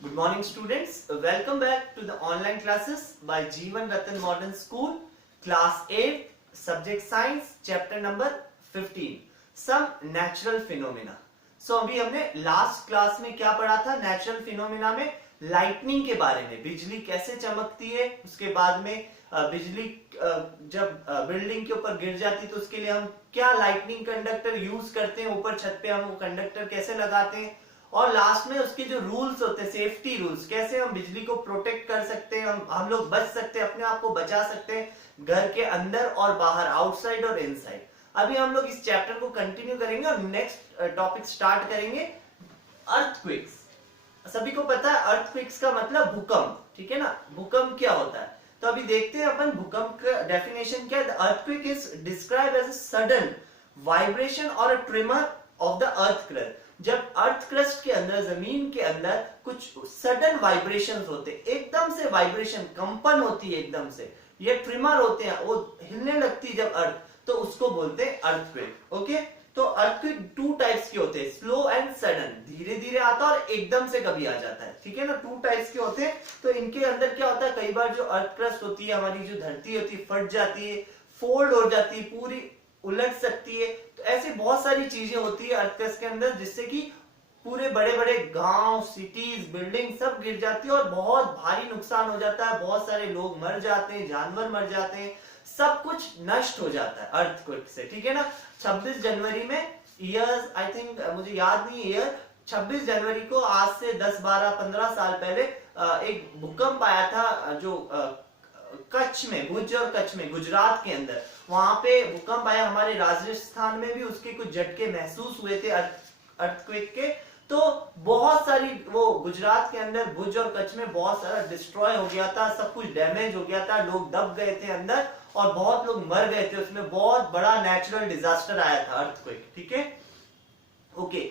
Good morning students. Welcome back to the online classes by Jeevan Ratan Modern School, class 8, subject science, chapter number 15, some natural phenomena. अभी हमने last class में क्या पढ़ा था? Natural phenomena में lightning के बारे में, बिजली कैसे चमकती है, उसके बाद में बिजली जब बिल्डिंग के ऊपर गिर जाती है तो उसके लिए हम क्या लाइटनिंग कंडक्टर यूज करते हैं, ऊपर छत पे हम वो कंडक्टर कैसे लगाते हैं, और लास्ट में उसके जो रूल्स होते हैं, सेफ्टी रूल्स, कैसे हम बिजली को प्रोटेक्ट कर सकते हैं, हम लोग बच सकते हैं, अपने आप को बचा सकते हैं घर के अंदर और बाहर, आउटसाइड और इनसाइड। अभी हम लोग इस चैप्टर को कंटिन्यू करेंगे और नेक्स्ट टॉपिक स्टार्ट करेंगे, अर्थक्वेक्स। सभी को पता है अर्थक्वेक्स का मतलब भूकंप, ठीक है ना? भूकंप क्या होता है? तो अभी देखते हैं अपन भूकंप का डेफिनेशन क्या है। Earthquake is describe as a sudden vibration और a tremor of the earth crust. जब अर्थ क्रस्ट के अंदर, जमीन के अंदर कुछ सडन वाइब्रेशंस होते, एकदम से वाइब्रेशन, कंपन होती है एकदम से, ये ट्रिमर होते हैं, वो हिलने लगती है जब अर्थ, तो उसको बोलते हैं अर्थक्वेक। ओके, तो अर्थक्वेक टू टाइप्स के होते हैं, स्लो एंड सडन, धीरे धीरे आता है और एकदम से कभी आ जाता है, ठीक है ना? टू टाइप्स के होते हैं। तो इनके अंदर क्या होता है, कई बार जो अर्थ क्रस्ट होती है, हमारी जो धरती होती है, फट जाती है, फोल्ड हो जाती है, पूरी उलट सकती है। तो ऐसी बहुत सारी चीजें होती है अर्थ क्रस्ट के अंदर, जिससे कि पूरे बड़े बड़े गांव, सिटीज, बिल्डिंग सब गिर जाती है और बहुत भारी नुकसान हो जाता है, बहुत सारे लोग मर जाते हैं, जानवर मर जाते हैं, सब कुछ नष्ट हो जाता है अर्थक्वेक से, ठीक है ना? 26 जनवरी में ईयर्स, आई थिंक मुझे याद नहीं ईयर, 26 जनवरी को आज से 10, 12, 15 साल पहले एक भूकंप आया था, जो कच्छ में, भुज और कच्छ में, गुजरात के अंदर, वहां पे भूकंप आया। हमारे राजस्थान में भी उसके कुछ झटके महसूस हुए थे अर्थक्वेक के। तो बहुत सारी, वो गुजरात के अंदर भुज और कच्छ में बहुत सारा डिस्ट्रॉय हो गया था, सब कुछ डैमेज हो गया था, लोग दब गए थे अंदर और बहुत लोग मर गए थे, उसमें बहुत बड़ा नेचुरल डिजास्टर आया था अर्थक्वेक, ठीक है? ओके,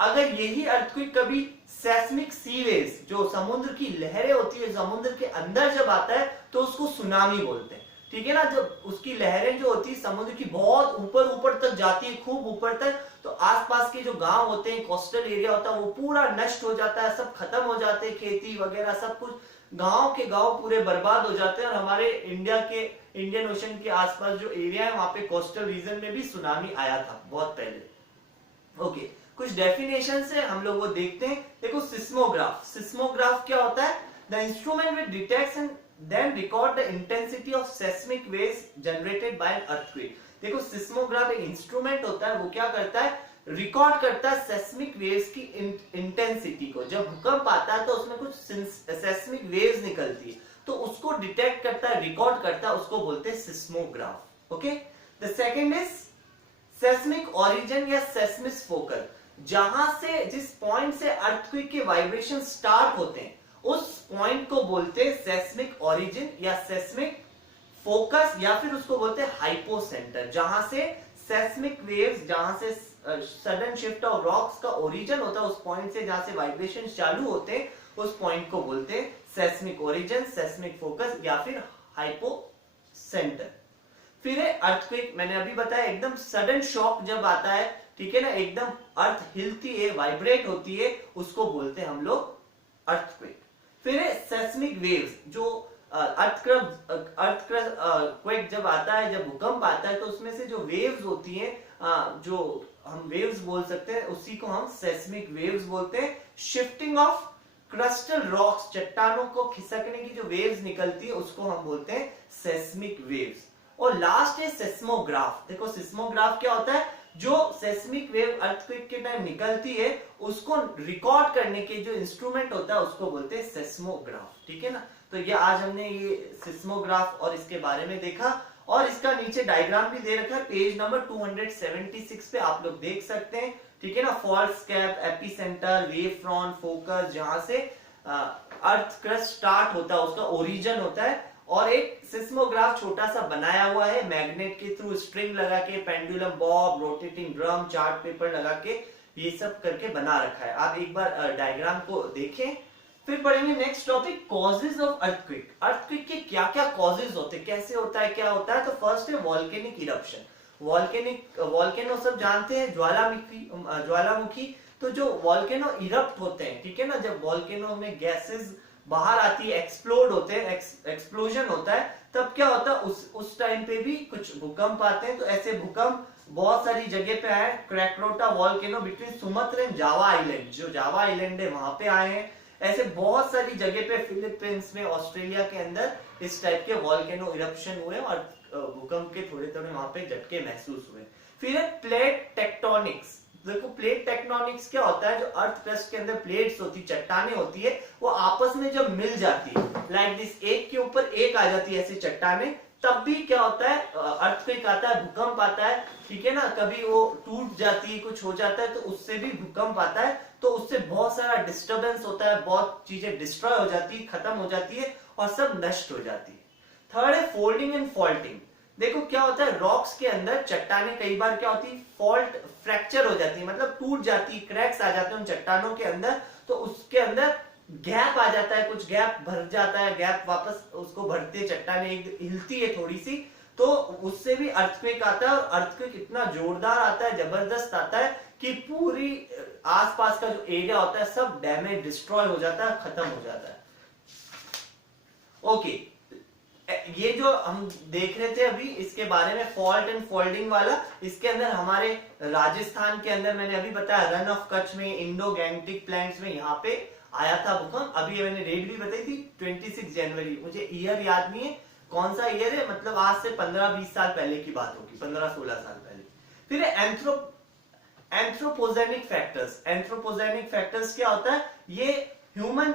अगर यही अर्थक्वेक कभी सेस्मिक सी वेव्स, जो समुद्र की लहरें होती है, समुद्र के अंदर जब आता है तो उसको सुनामी बोलते हैं, ठीक है ना? जब उसकी लहरें जो होती है समुद्र की बहुत ऊपर ऊपर तक जाती है, खूब ऊपर तक, तो आसपास के जो गांव होते हैं, कोस्टल एरिया होता है, वो पूरा नष्ट हो जाता है, सब खत्म हो जाते हैं, खेती वगैरह सब कुछ, गांव के गांव पूरे बर्बाद हो जाते हैं। और हमारे इंडियन ओशन के आसपास जो एरिया है, वहां पे कोस्टल रीजन में भी सुनामी आया था बहुत पहले। ओके, कुछ डेफिनेशन है, हम लोग वो देखते हैं। देखो, सिस्मोग्राफ। सिस्मोग्राफ क्या होता है? The instrument which detects and then record the intensity of seismic waves generated by an earthquake। देखो, सिस्मोग्राफ एक इंस्ट्रूमेंट होता है, वो क्या करता है, रिकॉर्ड करता है सेस्मिक वेव्स की इंटेंसिटी को। जब भूकंप आता है तो उसमें कुछ सेस्मिक वेव्स निकलती है, तो उसको डिटेक्ट करता है, रिकॉर्ड करता है, उसको बोलते हैं seismograph. Okay, the second is seismic origin या सेस्मिस फोकस। जहां से, जिस पॉइंट से अर्थक्वेक के वाइब्रेशन स्टार्ट होते हैं, उस पॉइंट को बोलते हैं सेस्मिक ओरिजिन या सेस्मिक फोकस, या फिर उसको बोलते हैं हाइपोसेंटर। जहां से सेस्मिक वेव्स, जहां से सडन शिफ्ट ऑफ रॉक्स का ओरिजिन होता है, उस पॉइंट से जहां से वाइब्रेशन चालू होते हैं, उस पॉइंट को बोलते हैं सेस्मिक ओरिजिन, सेस्मिक फोकस या फिर हाइपोसेंटर। फिर है अर्थक्वेक। मैंने अभी बताया, एकदम सडन शॉक जब आता है, ठीक है ना, एकदम अर्थ हिलती है, वाइब्रेट होती है, उसको बोलते हैं हम लोग अर्थक्वेक। फिर है सेस्मिक वेव्स। जो अर्थक्वेक जब आता है, जब भूकंप आता है, तो उसमें से जो वेव्स होती हैं, जो हम वेव्स बोल सकते हैं, उसी को हम सेस्मिक वेव्स बोलते हैं। शिफ्टिंग ऑफ क्रस्टल रॉक्स, चट्टानों को खिसकने की जो वेव्स निकलती है, उसको हम बोलते हैं सेस्मिक वेव्स। और लास्ट है सेस्मोग्राफ। देखो, सेस्मोग्राफ क्या होता है? जो सेस्मिक वेव अर्थक्वेक के टाइम निकलती है, उसको रिकॉर्ड करने के जो इंस्ट्रूमेंट होता है, उसको बोलते हैं सेस्मोग्राफ, ठीक है ना? तो ये आज हमने ये सेस्मोग्राफ और इसके बारे में देखा, और इसका नीचे डायग्राम भी दे रखा है, पेज नंबर 276 पे आप लोग देख सकते हैं, ठीक है ना? Fault scarp, epicentre, wave front, focus, जहां से अर्थ क्रस्ट स्टार्ट होता है, उसका ओरिजिन होता है, और एक सिस्मोग्राफ छोटा सा बनाया हुआ है, मैग्नेट के थ्रू, स्ट्रिंग लगा के, pendulum Bob, rotating drum, chart paper लगा के, ये सब करके बना रखा है। आप एक बार डायग्राम को देखें। फिर पढ़ेंगे next topic, causes of earthquake. Earthquake के क्या क्या कॉजेज होते हैं, कैसे होता है, क्या होता है? तो फर्स्ट है वॉल्केनिक इरप्शन। वॉल्केनो सब जानते हैं, ज्वालामुखी। तो जो वॉल्केनो इरप्ट होते हैं, ठीक है ना, जब वॉल्केनो में गैसेस बाहर आती है, एक्सप्लोड होते हैं, एक्सप्लोजन होता है, तब क्या होता है उस टाइम पे भी कुछ भूकंप आते हैं। तो ऐसे भूकंप बहुत सारी जगह पे आए। Krakatoa volcano between Sumatra and Java island, जो जावा आइलैंड है वहां पे आए हैं। ऐसे बहुत सारी जगह पे फिलीपींस में, ऑस्ट्रेलिया के अंदर इस टाइप के वॉल्केनो इरप्शन हुए और भूकंप के थोड़े थोड़े वहां पे झटके महसूस हुए। फिर है प्लेट टेक्टोनिक्स। देखो प्लेट टेक्टोनिक्स क्या होता है, जो अर्थ क्रस्ट के अंदर प्लेट्स होती, चट्टाने होती है, वो आपस में जब मिल जाती है लाइक दिस, एक के ऊपर एक आ जाती है ऐसी चट्टाने, तब भी क्या होता है, अर्थक्वेक आता है, भूकंप आता है, ठीक है ना। कभी वो टूट जाती है, कुछ हो जाता है, तो उससे भी भूकंप आता है। तो उससे बहुत सारा डिस्टरबेंस होता है, बहुत चीजें डिस्ट्रॉय हो जाती है, खत्म हो जाती है और सब नष्ट हो जाती है। थर्ड है फोल्डिंग एंड फॉल्टिंग। देखो क्या होता है, रॉक्स के अंदर चट्टाने कई बार क्या होती है, फॉल्ट, फ्रैक्चर हो जाती है, मतलब टूट जाती है, क्रैक्स आ जाते हैं उन चट्टानों के अंदर। तो उसके अंदर गैप आ जाता है, कुछ गैप भर जाता है, गैप वापस उसको भरती है, चट्टाने एक हिलती है थोड़ी सी, तो उससे भी अर्थक्वेक आता है। और अर्थक्वेक इतना जोरदार आता है, जबरदस्त आता है कि पूरी आसपास का जो एरिया होता है सब डैमेज, डिस्ट्रॉय हो जाता है, खत्म हो जाता है। ओके, ये जो हम देख रहे थे अभी इसके बारे में, फॉल्ट एंड फोल्डिंग वाला, इसके अंदर हमारे राजस्थान के अंदर मैंने अभी बताया, रन ऑफ कच्छ में, इंडो गैंगटिक प्लैंक्स में, यहाँ पे आया था भूकंप। अभी मैंने डेट भी बताई थी 26 जनवरी, मुझे ईयर याद नहीं है कौन सा ईयर है, मतलब आज से 15-20 साल पहले की बात होगी, 15-16 साल पहले। फिर एंथ्रोपोजेनिक फैक्टर्स। एंथ्रोपोजेनिक फैक्टर्स क्या होता है, ये human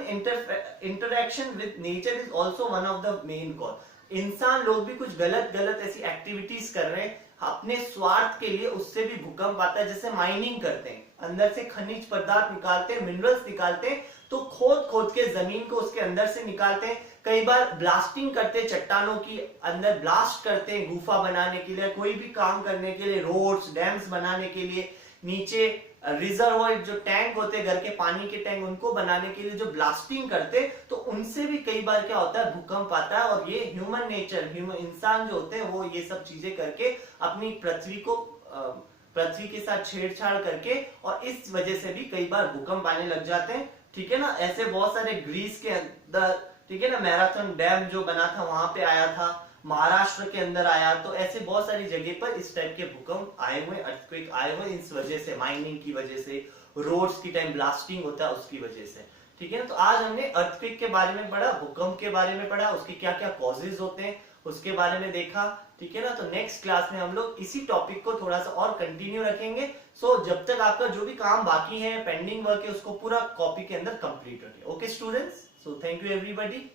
interaction with nature is also one of the main cause. इंसान लोग भी कुछ गलत गलत ऐसी एक्टिविटीज कर रहे हैं अपने स्वार्थ के लिए, उससे भी भूकंप आता है। जैसे माइनिंग करते हैं, अंदर से खनिज पदार्थ निकालते हैं, मिनरल्स निकालते हैं, तो खोद खोद के जमीन को उसके अंदर से निकालते हैं। कई बार ब्लास्टिंग करते हैं, चट्टानों की अंदर ब्लास्ट करते हैं गुफा बनाने के लिए, कोई भी काम करने के लिए, रोड्स, डैम्स बनाने के लिए, नीचे रिजर्वॉयर जो टैंक होते हैं, घर के पानी के टैंक, उनको बनाने के लिए जो ब्लास्टिंग करते, तो उनसे भी कई बार क्या होता है, भूकंप आता है। और ये ह्यूमन नेचर, इंसान जो होते हैं वो ये सब चीजें करके अपनी पृथ्वी के साथ छेड़छाड़ करके, और इस वजह से भी कई बार भूकंप आने लग जाते हैं, ठीक है ना। ऐसे बहुत सारे ग्रीस के अंदर, ठीक है ना, मैराथन डैम जो बना था वहां पे आया था, महाराष्ट्र के अंदर आया, तो ऐसे बहुत सारी जगह पर इस टाइप के भूकंप आए हुए, अर्थक्वेक आए हुए, इस वजह से, माइनिंग की वजह से, रोड्स की टाइम ब्लास्टिंग होता है उसकी वजह से, ठीक है ना। तो आज हमने अर्थक्वेक के बारे में पढ़ा, भूकंप के बारे में पढ़ा, उसके क्या क्या कॉजेज होते हैं उसके बारे में देखा, ठीक है ना। तो नेक्स्ट क्लास में हम लोग इसी टॉपिक को थोड़ा सा और कंटिन्यू रखेंगे। सो जब तक आपका जो भी काम बाकी है, पेंडिंग वर्क है, उसको पूरा कॉपी के अंदर कंप्लीट रखें। Okay students, so thank you everybody.